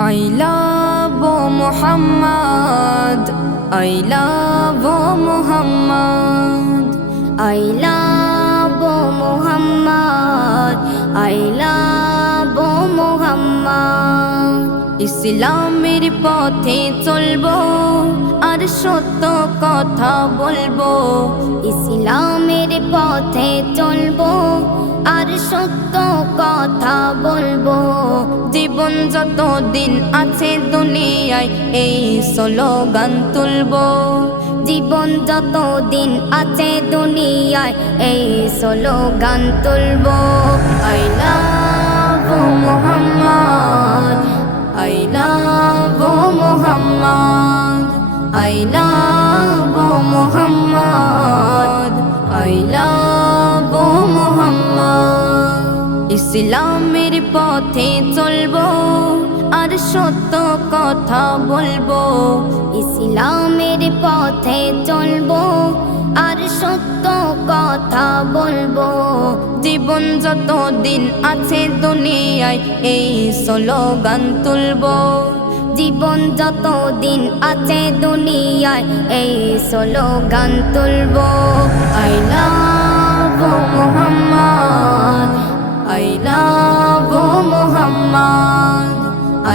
I love Muhammad, I love Muhammad, I love Muhammad, I love Muhammad. ইসলামের পথে চলবো আর সত্য কথা বলবো। ইসলামের পথে চলবো আর সত্য কথা বলবো। জীবন যত দিন আছে দুনিয়ায় এই স্লোগান তুলবো। জীবন যত দিন আছে দুনিয়ায় এই স্লোগান তুলবো। I love Muhammad, I love Muhammad, I love Muhammad, I love Muhammad. ইসলামের পথে চলবো আর সত্য কথা বলবো। ইসলামের পথে চলবো আর সত্য কথা বলবো। জীবন যত দিন আছে দুনিয়ায় এই স্লোগান তুলবো। জীবন যত দিন আছে দুনিয়ায় এই স্লোগান তুলবো। I love Muhammad, I love Muhammad,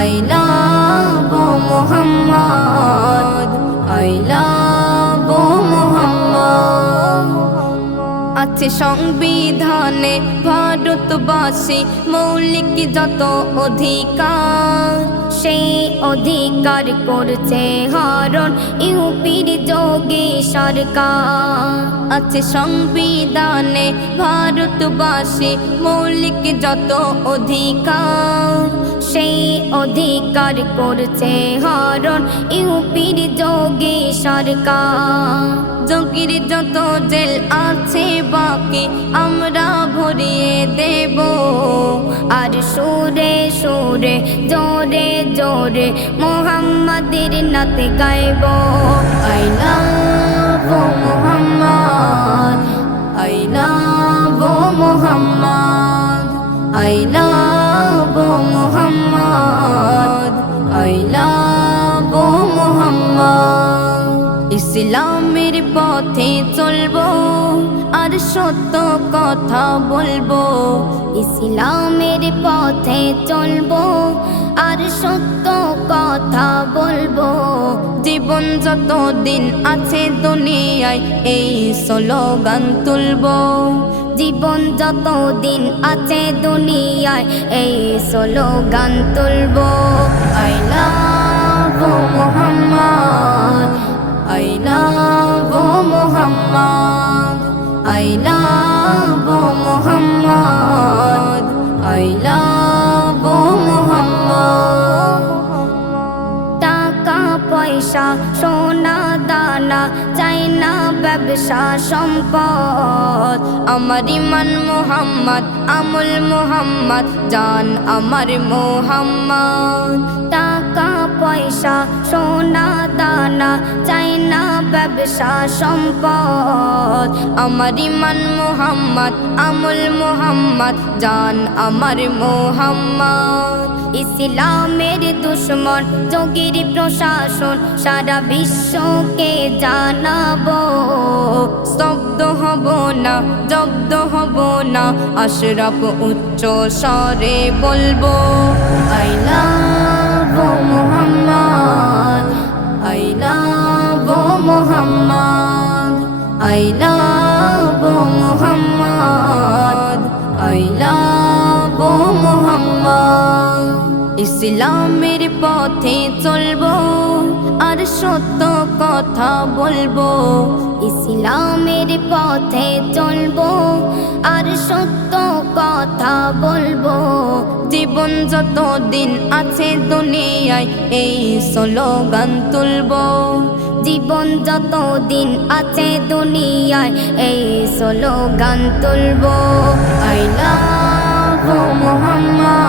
I love Muhammad, I love Muhammad. আছে সংবিধানে ভারতবাসী মৌলিক যত অধিকার, সেই অধিকার করছে হরণ ইউপির যোগী সরকার। আছে সংবিধানে ভারতবাসী মৌলিক যত অধিকার, সেই অধিকার করছে হরণ ইউপির যোগী সরকার। যোগীর যত জেল আছে বাকি আমরা ভরিয়ে দেব, আর সুরে সুরে জোরে জোরে মোহাম্মদের নাত গাইব। I love Muhammad, I love Muhammad, I love Muhammad, I love Muhammad. ইসলামের পথে চলবো আর সত্য কথা বলবো। ইসলামের পথে চলবো আর সত্য কথা বলবো। জীবন যত দিন আছে দুনিয়ায় এই স্লোগান তুলবো। জীবন যত দিন আছে দুনিয়ায় এই স্লোগান তুলবো। I love Muhammad, I love Muhammad, I love Muhammad, I love Muhammad. টাকা পয়সা সোনা দানা চাই না ব্যবসা সম্পদ। আমার ইমান মুহাম্মদ, আমল মুহাম্মদ, জান আমার মুহাম্মদ। টাকা পয়সা সোনা দানা চাই না ব্যবসা সম্পদ। আমার ইমান মুহাম্মদ, আমল মুহাম্মদ, জান আমার মুহাম্মদ। ইসলামের দুশ্মন যোগীর প্রশাসন সারা বিশ্বকে জানাবো। স্তব্ধ হব না, জব্দ হব না, আশরাফ উচ্চ স্বরে বলবো। I love Muhammad, I love Muhammad, I love Muhammad, I love Muhammad. ইসলামের পথে চলবো আর সত্য কথা বলবো। ইসলামের পথে চলবো আর সত্য কথা বলবো। জীবন যত দিন আছে দুনিয়ায় এই স্লোগান তুলবো। জীবন যত দিন আছে দুনিয়ায় এই স্লোগান তুলবো। I love Muhammad,